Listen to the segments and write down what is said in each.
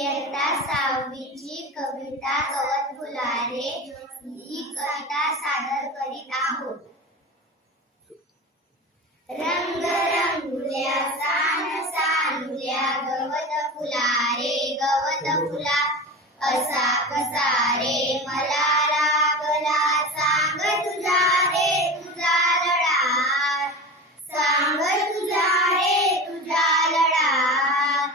इयत्ता 6वीची कविता गवत फुलारे ही कविता सादर करीत आहोत. रंग रंगुल्या सान सानुल्या गवत फुला असा कसा रे मला लागला सांग तुझा रे तुझा लढा सांग तुझा रे तुझा लढा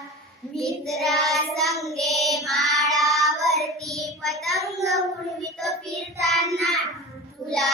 मित्रा संगे माळावरती पतंग उडवितो फिरताना तुला